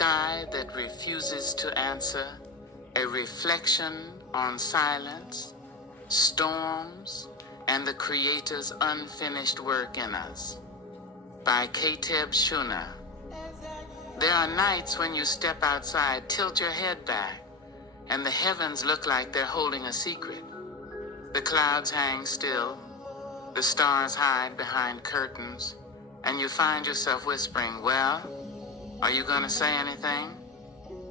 sky that refuses to answer, a reflection on silence, storms, and the Creator's unfinished work in us. By Kateb Shuna. There are nights when you step outside, tilt your head back, and the heavens look like they're holding a secret. The clouds hang still, the stars hide behind curtains, and you find yourself whispering, well, are you going to say anything?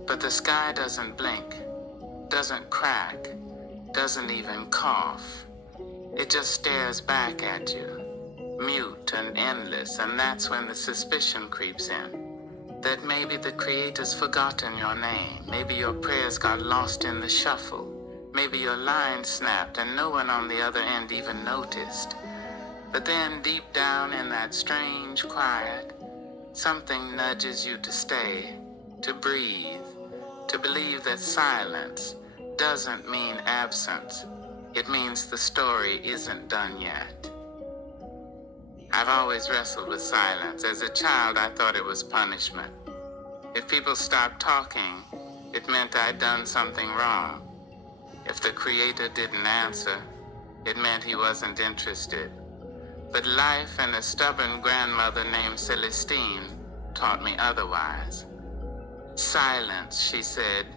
But the sky doesn't blink, doesn't crack, doesn't even cough. It just stares back at you, mute and endless, and that's when the suspicion creeps in. That maybe the Creator's forgotten your name. Maybe your prayers got lost in the shuffle. Maybe your line snapped and no one on the other end even noticed. But then deep down in that strange quiet, something nudges you to stay, to breathe, to believe that silence doesn't mean absence. It means the story isn't done yet. I've always wrestled with silence. As a child, I thought it was punishment. If people stopped talking, it meant I'd done something wrong. If the Creator didn't answer, it meant he wasn't interested. But life and a stubborn grandmother named Celestine taught me otherwise. Silence, she said,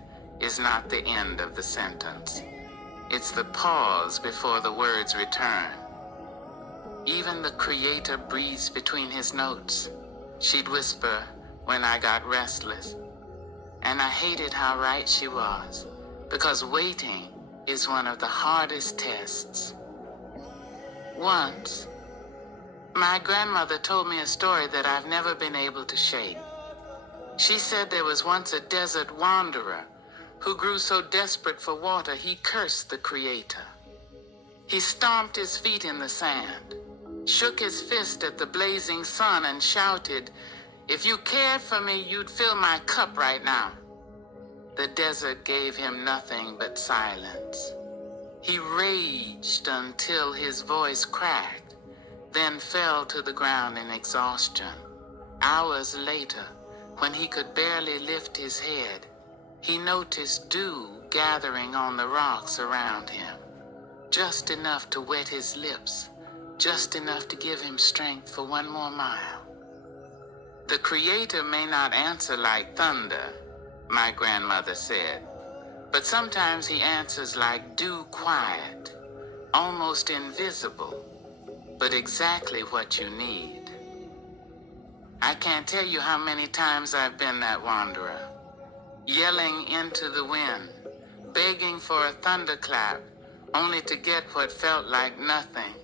is not the end of the sentence. It's the pause before the words return. Even the Creator breathes between his notes. She'd whisper when I got restless. And I hated how right she was, because waiting is one of the hardest tests. Once, my grandmother told me a story that I've never been able to shake. She said there was once a desert wanderer who grew so desperate for water he cursed the Creator. He stomped his feet in the sand, shook his fist at the blazing sun, and shouted, "If you cared for me, you'd fill my cup right now." The desert gave him nothing but silence. He raged until his voice cracked, then fell to the ground in exhaustion. Hours later, when he could barely lift his head, he noticed dew gathering on the rocks around him, just enough to wet his lips, just enough to give him strength for one more mile. The Creator may not answer like thunder, my grandmother said, but sometimes he answers like dew quiet, almost invisible, but exactly what you need. I can't tell you how many times I've been that wanderer, yelling into the wind, begging for a thunderclap, only to get what felt like nothing.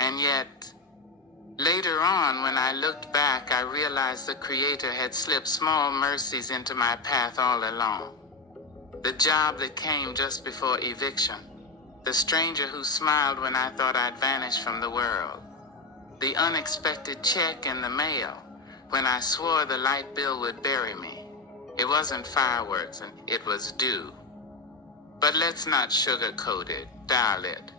And yet, later on, when I looked back, I realized the Creator had slipped small mercies into my path all along. The job that came just before eviction, the stranger who smiled when I thought I'd vanished from the world, the unexpected check in the mail when I swore the light bill would bury me. It wasn't fireworks, and it was dew. But let's not sugarcoat it, dial it.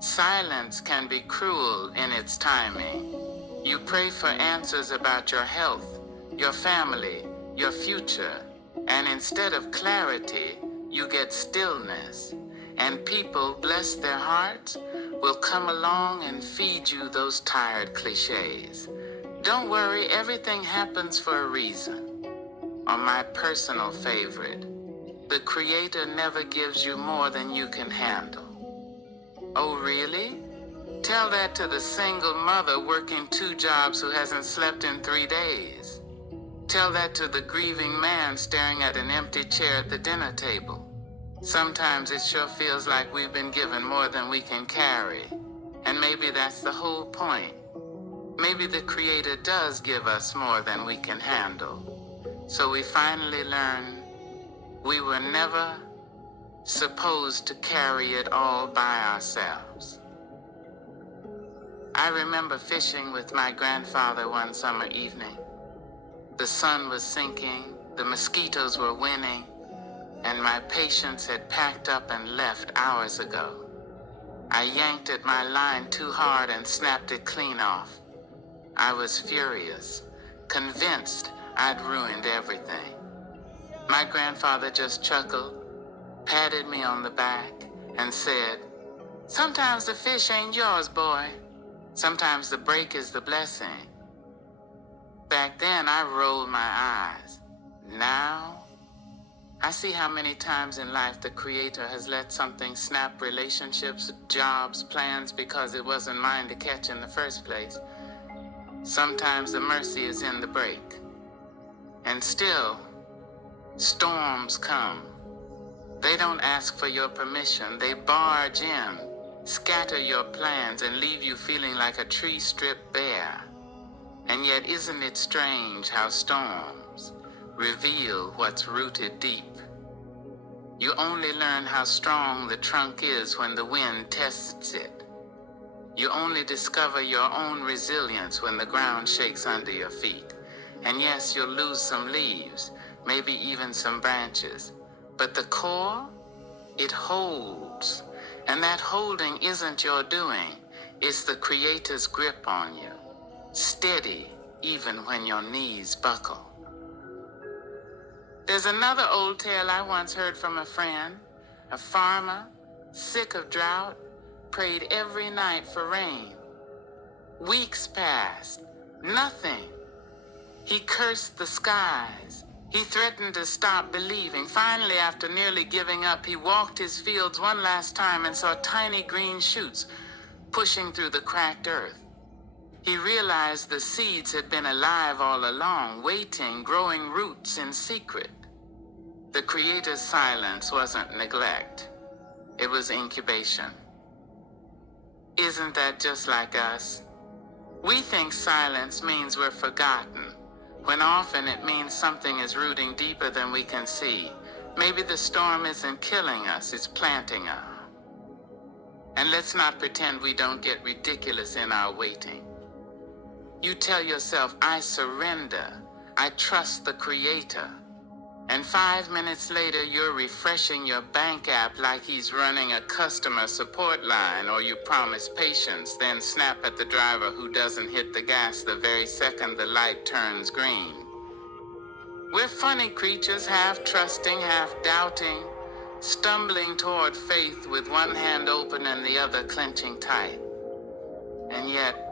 Silence can be cruel in its timing. You pray for answers about your health, your family, your future, and instead of clarity, you get stillness. And people, bless their hearts, will come along and feed you those tired cliches. Don't worry, everything happens for a reason. Or my personal favorite, the Creator never gives you more than you can handle. Oh, really? Tell that to the single mother working 2 jobs who hasn't slept in 3 days. Tell that to the grieving man staring at an empty chair at the dinner table. Sometimes it sure feels like we've been given more than we can carry. And maybe that's the whole point. Maybe the Creator does give us more than we can handle. So we finally learn we were never supposed to carry it all by ourselves. I remember fishing with my grandfather one summer evening. The sun was sinking, the mosquitoes were winning, and my patience had packed up and left hours ago. I yanked at my line too hard and snapped it clean off. I was furious, convinced I'd ruined everything. My grandfather just chuckled, patted me on the back, and said, "Sometimes the fish ain't yours, boy. Sometimes the break is the blessing." Back then, I rolled my eyes. Now, I see how many times in life the Creator has let something snap relationships, jobs, plans because it wasn't mine to catch in the first place. Sometimes the mercy is in the break. And still, storms come. They don't ask for your permission. They barge in, scatter your plans, and leave you feeling like a tree stripped bare. And yet, isn't it strange how storms reveal what's rooted deep? You only learn how strong the trunk is when the wind tests it. You only discover your own resilience when the ground shakes under your feet. And yes, you'll lose some leaves, maybe even some branches. But the core, it holds. And that holding isn't your doing. It's the Creator's grip on you. Steady even when your knees buckle. There's another old tale I once heard from a friend. A farmer, sick of drought, prayed every night for rain. Weeks passed, nothing. He cursed the skies. He threatened to stop believing. Finally, after nearly giving up, he walked his fields one last time and saw tiny green shoots pushing through the cracked earth. He realized the seeds had been alive all along, waiting, growing roots in secret. The Creator's silence wasn't neglect. It was incubation. Isn't that just like us? We think silence means we're forgotten, when often it means something is rooting deeper than we can see. Maybe the storm isn't killing us, it's planting us. And let's not pretend we don't get ridiculous in our waiting. You tell yourself, I surrender. I trust the Creator. And 5 minutes later, you're refreshing your bank app like he's running a customer support line, or you promise patience, then snap at the driver who doesn't hit the gas the very second the light turns green. We're funny creatures, half trusting, half doubting, stumbling toward faith with one hand open and the other clenching tight. And yet,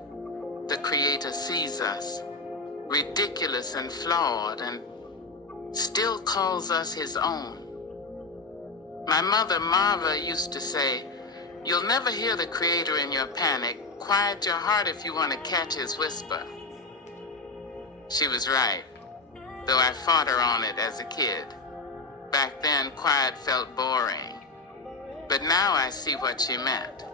the Creator sees us, ridiculous and flawed, and still calls us His own. My mother, Marva, used to say, "You'll never hear the Creator in your panic. Quiet your heart if you want to catch His whisper." She was right, though I fought her on it as a kid. Back then, quiet felt boring. But now I see what she meant.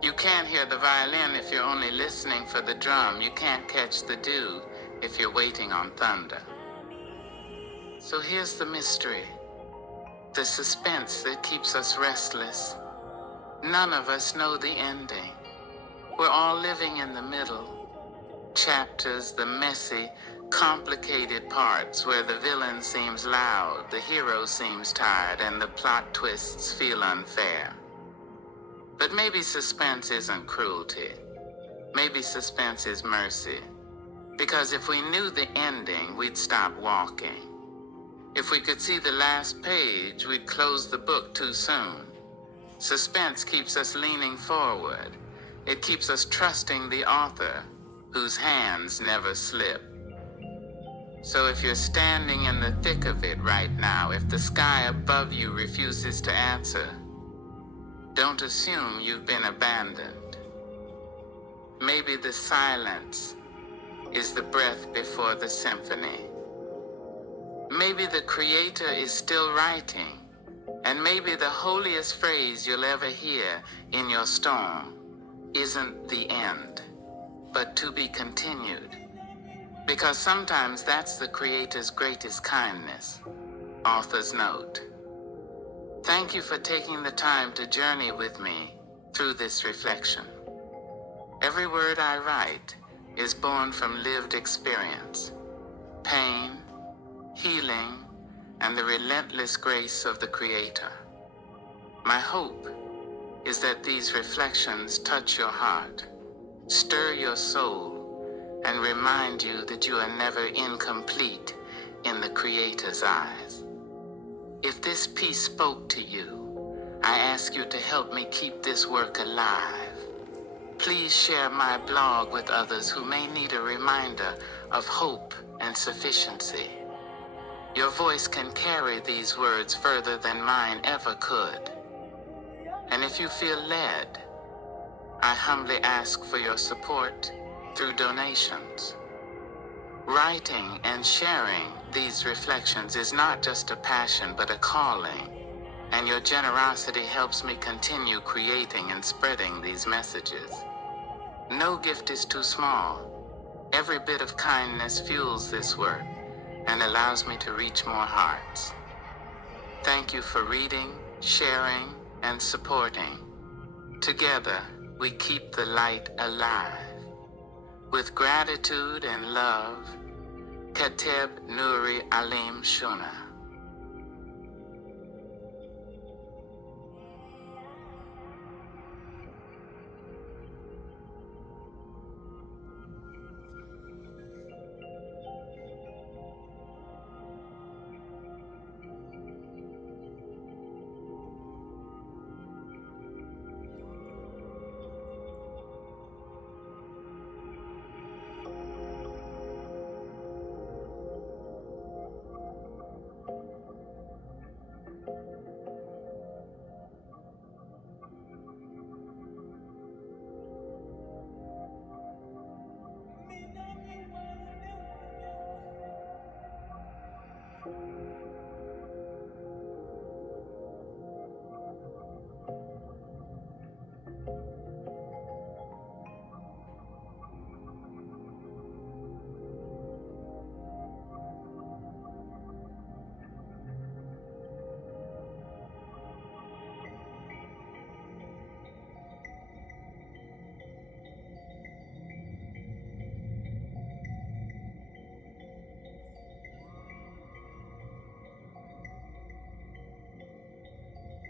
You can't hear the violin if you're only listening for the drum. You can't catch the dew if you're waiting on thunder. So here's the mystery, the suspense that keeps us restless. None of us know the ending. We're all living in the middle. Chapters, the messy, complicated parts where the villain seems loud, the hero seems tired, and the plot twists feel unfair. But maybe suspense isn't cruelty. Maybe suspense is mercy. Because if we knew the ending, we'd stop walking. If we could see the last page, we'd close the book too soon. Suspense keeps us leaning forward. It keeps us trusting the author, whose hands never slip. So if you're standing in the thick of it right now, if the sky above you refuses to answer, don't assume you've been abandoned. Maybe the silence is the breath before the symphony. Maybe the Creator is still writing, and maybe the holiest phrase you'll ever hear in your storm isn't the end, but to be continued. Because sometimes that's the Creator's greatest kindness. Author's note. Thank you for taking the time to journey with me through this reflection. Every word I write is born from lived experience, pain, healing, and the relentless grace of the Creator. My hope is that these reflections touch your heart, stir your soul, and remind you that you are never incomplete in the Creator's eyes. If this piece spoke to you, I ask you to help me keep this work alive. Please share my blog with others who may need a reminder of hope and sufficiency. Your voice can carry these words further than mine ever could. And if you feel led, I humbly ask for your support through donations. Writing and sharing these reflections is not just a passion but a calling, and your generosity helps me continue creating and spreading these messages. No gift is too small. Every bit of kindness fuels this work and allows me to reach more hearts. Thank you for reading, sharing, and supporting. Together, we keep the light alive. With gratitude and love, Kateb Nuri Alim Shuna.